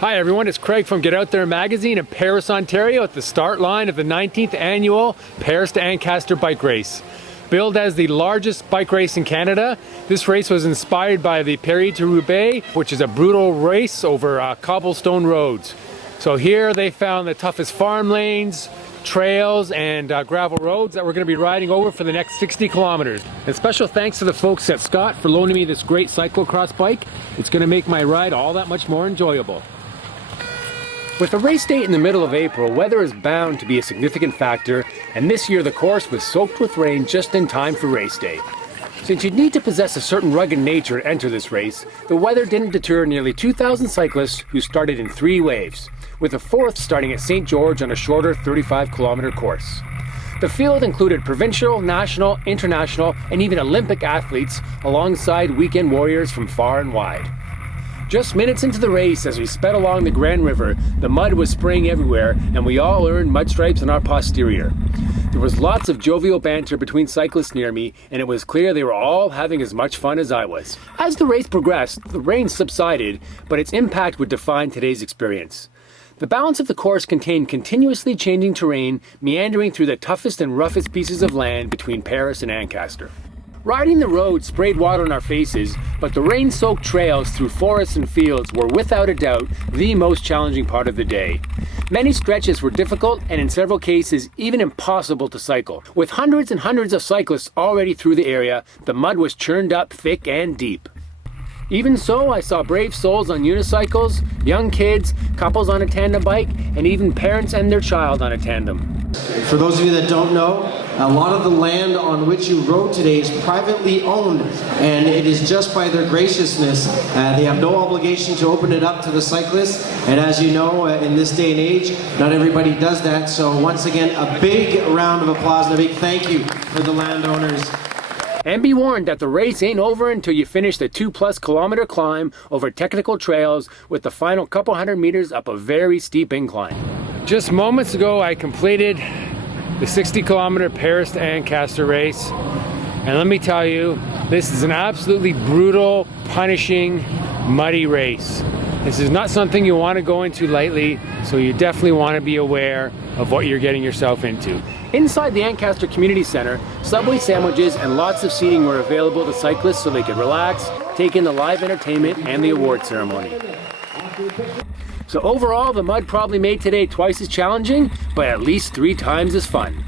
Hi everyone, it's Craig from Get Out There magazine in Paris, Ontario at the start line of the 19th annual Paris to Ancaster Bike Race. Billed as the largest bike race in Canada, this race was inspired by the Paris to Roubaix, which is a brutal race over cobblestone roads. So here they found the toughest farm lanes, trails and gravel roads that we're going to be riding over for the next 60 kilometers. And special thanks to the folks at Scott for loaning me this great cyclocross bike. It's going to make my ride all that much more enjoyable. With the race date in the middle of April, weather is bound to be a significant factor, and this year the course was soaked with rain just in time for race day. Since you'd need to possess a certain rugged nature to enter this race, the weather didn't deter nearly 2,000 cyclists who started in 3 waves, with the 4th starting at St. George on a shorter 35-kilometer course. The field included provincial, national, international, and even Olympic athletes, alongside weekend warriors from far and wide. Just minutes into the race, as we sped along the Grand River, the mud was spraying everywhere, and we all earned mud stripes on our posterior. There was lots of jovial banter between cyclists near me, and it was clear they were all having as much fun as I was. As the race progressed, the rain subsided, but its impact would define today's experience. The balance of the course contained continuously changing terrain, meandering through the toughest and roughest pieces of land between Paris and Ancaster. Riding the road sprayed water on our faces, but the rain-soaked trails through forests and fields were without a doubt the most challenging part of the day. Many stretches were difficult and in several cases even impossible to cycle. With hundreds and hundreds of cyclists already through the area, the mud was churned up thick and deep. Even so, I saw brave souls on unicycles, young kids, couples on a tandem bike, and even parents and their child on a tandem. For those of you that don't know, a lot of the land on which you rode today is privately owned, and it is just by their graciousness. They have no obligation to open it up to the cyclists, and as you know, in this day and age, not everybody does that. So once again, a big round of applause and a big thank you for the landowners. And be warned that the race ain't over until you finish the 2+ kilometer climb over technical trails with the final couple hundred meters up a very steep incline. Just moments ago I completed the 60-kilometer Paris to Ancaster race, and let me tell you, this is an absolutely brutal, punishing, muddy race. This is not something you want to go into lightly, so you definitely want to be aware of what you're getting yourself into. Inside the Ancaster Community Center, Subway sandwiches and lots of seating were available to cyclists so they could relax, take in the live entertainment and the award ceremony. So overall, the mud probably made today twice as challenging, but at least 3 times as fun.